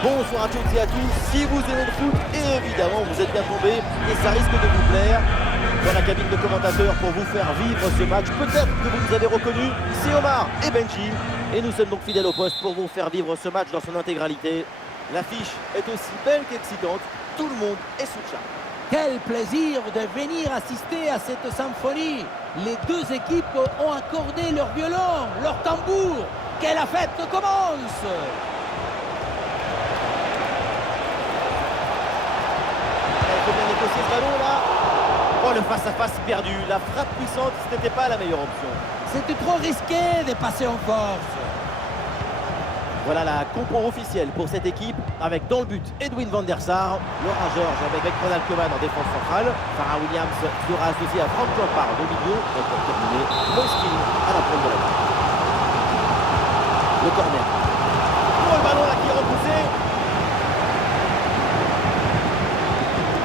Bonsoir à toutes et à tous, si vous aimez le foot, évidemment vous êtes bien tombés et ça risque de vous plaire. Dans la cabine de commentateurs pour vous faire vivre ce match, peut-être que vous nous avez reconnus, c'est Omar et Benji. Et nous sommes donc fidèles au poste pour vous faire vivre ce match dans son intégralité. L'affiche est aussi belle qu'excitante, tout le monde est sous le charme. Quel plaisir de venir assister à cette symphonie. Les deux équipes ont accordé leur violon, leur tambour. Que la fête commence! Il faut bien négocier ce ballon là. Oh, le face-à-face perdu, la frappe puissante, ce n'était pas la meilleure option. C'était trop risqué de passer en force. Voilà la compo officielle pour cette équipe, avec dans le but Edwin van der Sar, Laurent Georges avec Ronald Koeman en défense centrale, Farah Williams sera associé à Frank Lampard au milieu, et pour terminer, Moiskin à la pointe de la balle. Le corner. Oh, le ballon là qui est repoussé.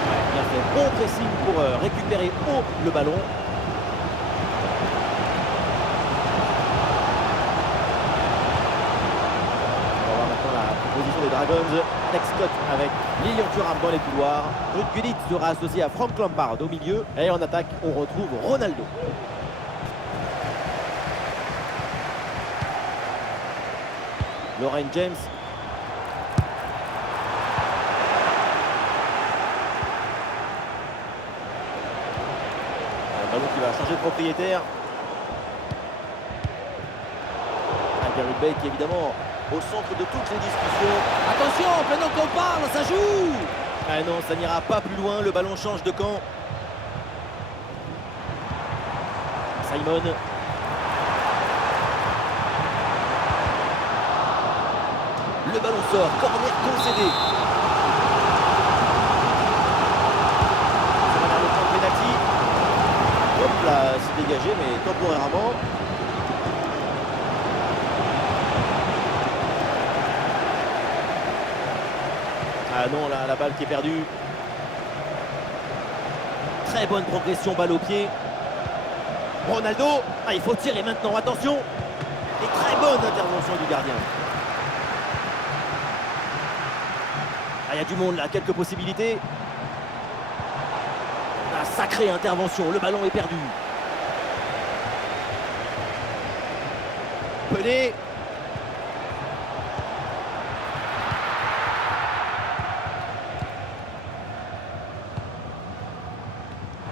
Ouais, bien fait, bon pressing pour récupérer haut le ballon. Position des Dragons, Alex Scott avec Lilian Thuram dans les couloirs. Ruud Gullit sera associé à Frank Lampard au milieu. Et en attaque, on retrouve Ronaldo. Lauren James. Un ballon qui va changer de propriétaire. Gareth Bale qui évidemment au centre de toutes les discussions. Attention, pendant qu'on parle, ça joue. Ah non, ça n'ira pas plus loin, le ballon change de camp. Simon. Le ballon sort, corner concédé. Ça va vers le point de pénalty. Hop là, c'est dégagé, mais temporairement. Ah non, là, la balle qui est perdue. Très bonne progression, balle au pied. Ronaldo. Ah, il faut tirer maintenant, attention. Et très bonne intervention du gardien. Ah, il y a du monde là, quelques possibilités. Ah, sacrée intervention, le ballon est perdu. Pelé.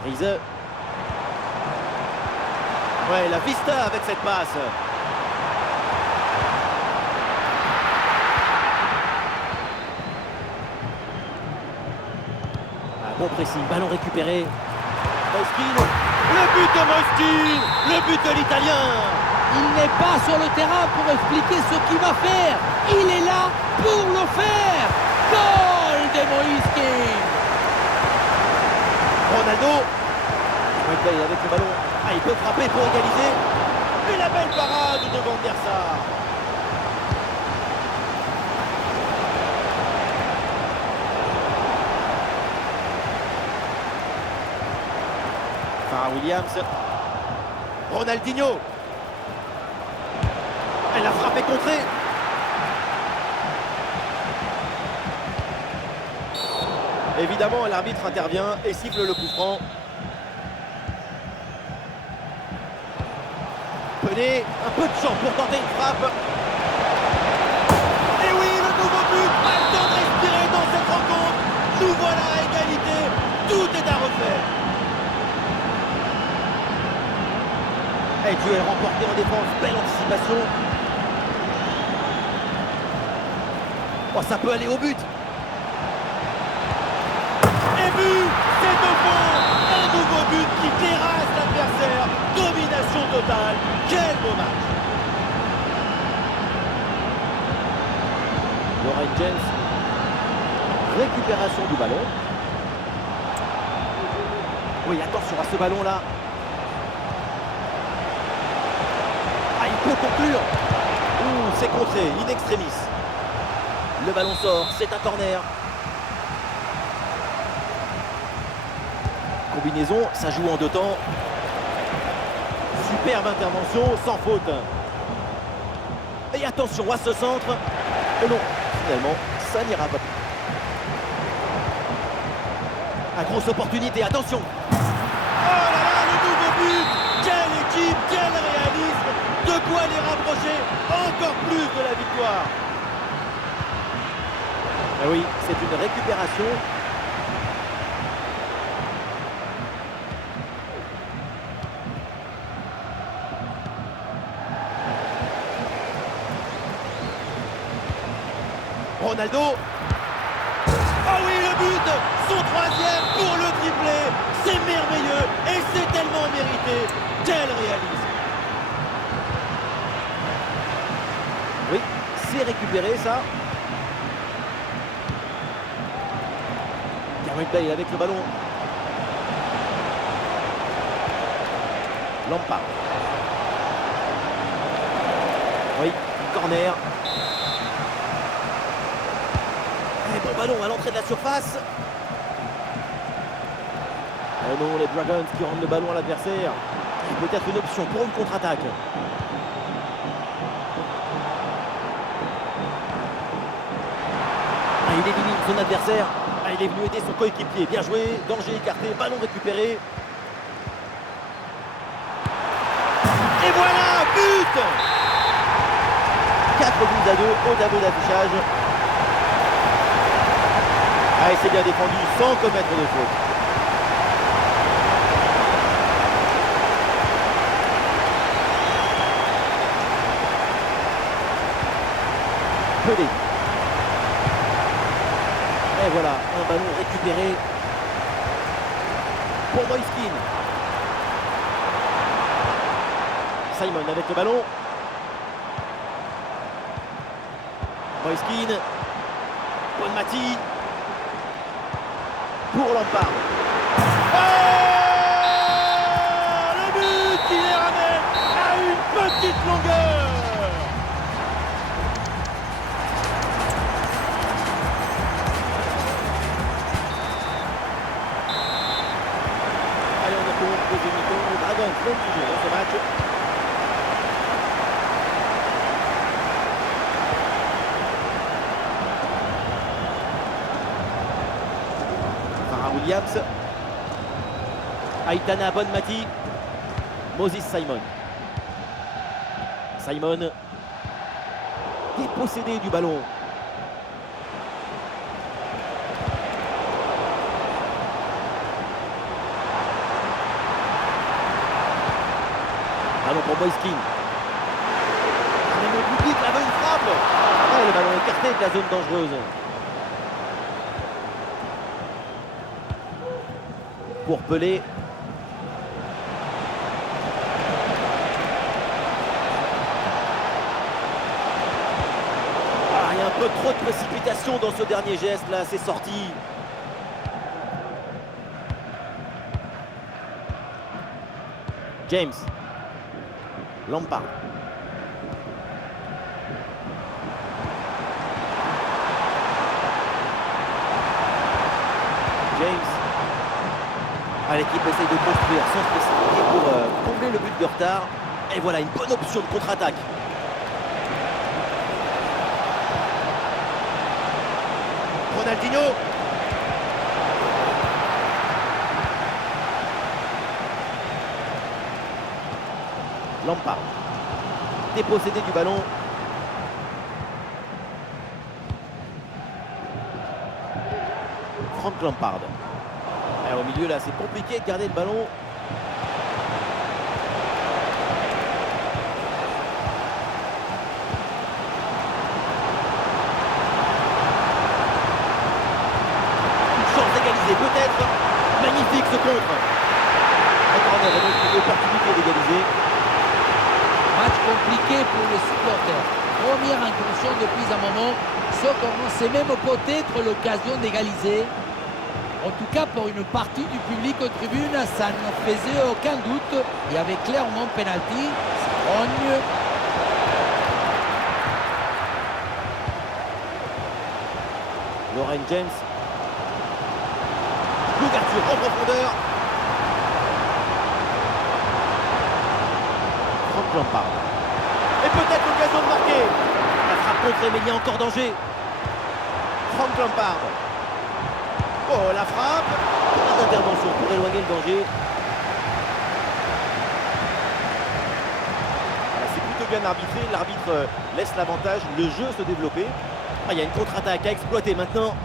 Riese. Ouais, la vista avec cette passe. Ah, bon pressing, ballon récupéré. Moiskin. Le but de Moiskin. Le but de l'Italien. Il n'est pas sur le terrain pour expliquer ce qu'il va faire. Il est là pour le faire. Goal de Moiskin. Ronaldo. Bale avec le ballon. Ah, il peut frapper pour égaliser. Et la belle parade de Van der Sar. Farah Williams. Ronaldinho. Elle a frappé contrée. Évidemment, l'arbitre intervient et siffle le coup franc. Pelé, un peu de champ pour tenter une frappe. Et oui, le nouveau but. Pas le temps de respirer dans cette rencontre. Nous voilà à égalité. Tout est à refaire. Et duel remporté en défense. Belle anticipation. Oh, ça peut aller au but. Et but, c'est au fond. Un nouveau but qui terrasse l'adversaire. Domination totale. Quel beau match. Lauren James. Récupération du ballon. Oui, attention à ce ballon-là. Ah, il peut conclure. Ouh, c'est contré, in extremis. Le ballon sort, c'est un corner. Combinaison, ça joue en deux temps. Superbe intervention, sans faute. Et attention à ce centre. Et non, finalement, ça n'ira pas. La grosse opportunité, attention. Oh là là, le nouveau but. Quelle équipe, quel réalisme. De quoi les rapprocher encore plus de la victoire. Ah oui, c'est une récupération. Ronaldo. Oh oui, le but. Son troisième pour le triplé. C'est merveilleux et c'est tellement mérité. Quel réalisme. Oui, c'est récupéré ça. Gareth Bale avec le ballon. Lampard. Oui, corner. Et bon ballon à l'entrée de la surface. Oh non, les Dragons qui rendent le ballon à l'adversaire. Peut-être une option pour une contre-attaque. Ah, il élimine son adversaire. Ah, il est venu aider son coéquipier. Bien joué. Danger écarté. Ballon récupéré. Et voilà, but. 4 buts à 2 au tableau d'affichage. Ah, et c'est bien défendu sans commettre de faute. Pelé. Et voilà, un ballon récupéré pour Moïskine. Simon avec le ballon. Moïskine. Bonmati. Pour Lampard. Oh, le but qui les ramène à une petite longueur. Allez, on est pour deuxième mi-temps. Les Dragons vont toujours dans ce match. Williams, Aitana Bonmati, Moses Simon. Simon dépossédé du ballon. Ballon pour Moïskine. Même le public avait une frappe. Oh, le ballon écarté de la zone dangereuse. Pour Pelé. Ah, il y a un peu trop de précipitation dans ce dernier geste là, c'est sorti. James. Lampard. James. Ah, l'équipe essaye de construire sans se précipiter pour combler le but de retard. Et voilà une bonne option de contre-attaque. Ronaldinho. Lampard. Dépossédé du ballon. Frank Lampard. Et au milieu là, c'est compliqué de garder le ballon. Une chance d'égaliser peut-être. Magnifique ce contre. Un corner et donc une opportunité d'égaliser. Match compliqué pour les supporters. Première incursion depuis un moment. Ce commençait même peut-être l'occasion d'égaliser. En tout cas, pour une partie du public aux tribunes, ça ne faisait aucun doute. Il y avait clairement penalty. Ça rogne. Lauren James. L'ouverture en profondeur. Frank Lampard. Et peut-être l'occasion de marquer. La frappe contrée, mais il y a encore danger. Frank Lampard. Oh, la frappe. Pas d'intervention pour éloigner le danger. Voilà, c'est plutôt bien arbitré. L'arbitre laisse l'avantage, le jeu se développer. Ah, il y a une contre-attaque à exploiter maintenant.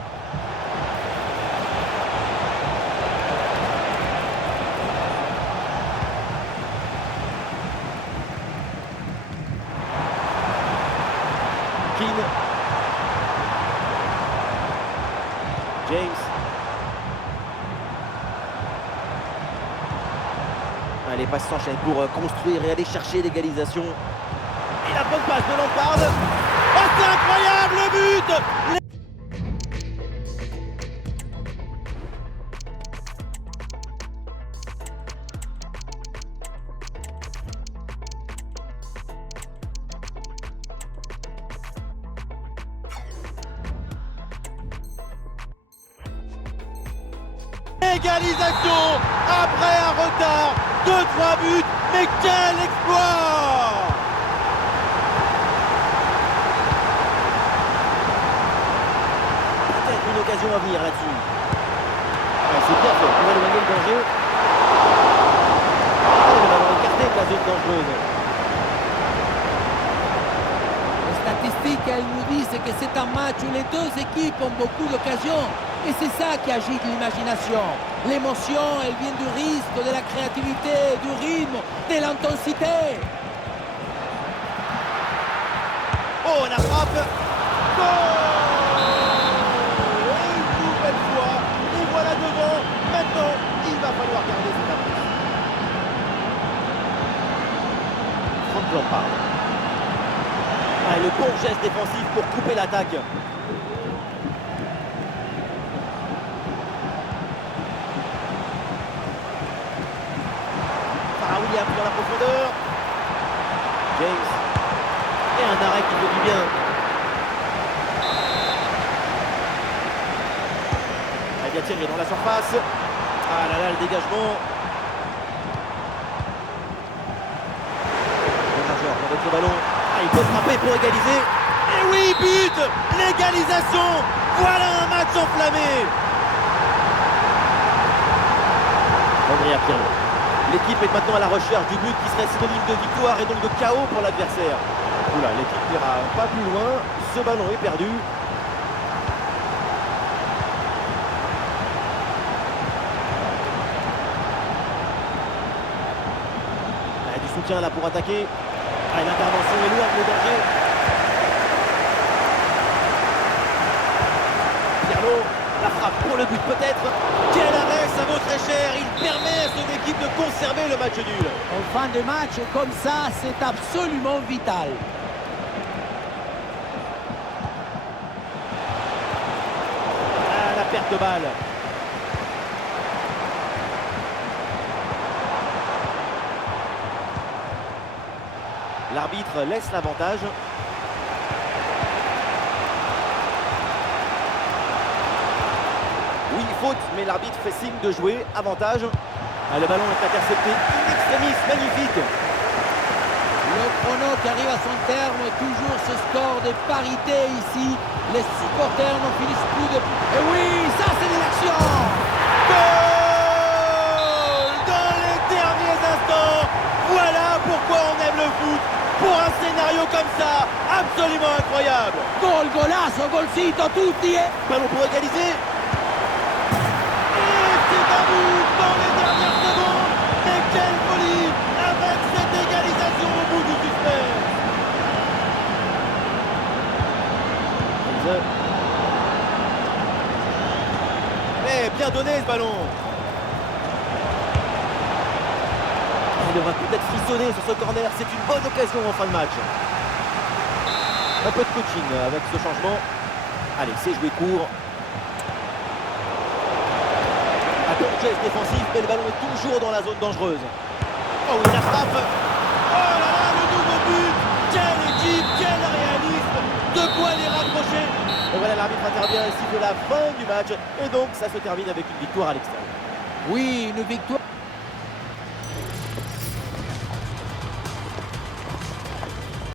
Keane. James. Les passes s'enchaînent pour construire et aller chercher l'égalisation. Et la bonne passe de Lampard. Oh, c'est incroyable le but! Égalisation après un retard de 3 buts, mais quel exploit! Peut-être une occasion à venir là-dessus. C'est bien fait pour éloigner le danger. Le ballon écarté de la zone dangereuse. Les statistiques, elles nous disent que c'est un match où les deux équipes ont beaucoup d'occasions. Et c'est ça qui agite l'imagination. L'émotion, elle vient du risque, de la créativité, du rythme, de l'intensité. Oh, la frappe! Goal! Et une nouvelle fois, et voilà devant. Maintenant, il va falloir garder son avance. Frank Lampard. Ah, et le bon geste défensif pour couper l'attaque. Williams dans la profondeur. James. Et un arrêt qui fait du bien. Thierry est dans la surface. Ah là là, le dégagement. Le nageur avec le ballon. Ah, il peut frapper pour égaliser. Et oui, but! L'égalisation! Voilà un match enflammé. Andrea Pirlo. L'équipe est maintenant à la recherche du but qui serait synonyme de victoire et donc de chaos pour l'adversaire. Oula, l'équipe n'ira pas plus loin. Ce ballon est perdu. Du soutien là pour attaquer. Ah, l'intervention est lourde, le danger. Pirlo, la frappe pour le but peut-être. Quel arrêt, ça vaut très cher. Il permet à son équipe de conserver le match nul. En fin de match, comme ça, c'est absolument vital. Ah, la perte de balle. L'arbitre laisse l'avantage. Oui, faute, mais l'arbitre fait signe de jouer. Avantage. Ah, le ballon est intercepté. In extremis, magnifique. Le chrono qui arrive à son terme, toujours ce score de parité ici. Les supporters n'en finissent plus de... Et oui, ça c'est de l'action. Goal dans les derniers instants. Voilà pourquoi on aime le foot. Pour un scénario comme ça, absolument incroyable. Gol, golazo, golcito, tutti. Ballon pour égaliser. Et c'est un but dans les dernières secondes. Mais quelle folie avec cette égalisation au bout du suspense. Mais bien donné ce ballon. Il va peut-être frissonner sur ce corner. C'est une bonne occasion en fin de match. Un peu de coaching avec ce changement. Allez, c'est joué court. Un bon geste défensif, mais le ballon est toujours dans la zone dangereuse. Oh oui, la frappe. Oh là là, le nouveau but. Quelle équipe, quel réalisme. De quoi les rapprocher. Et voilà, l'arbitre intervient ici de la fin du match. Et donc, ça se termine avec une victoire à l'extérieur. Oui, une victoire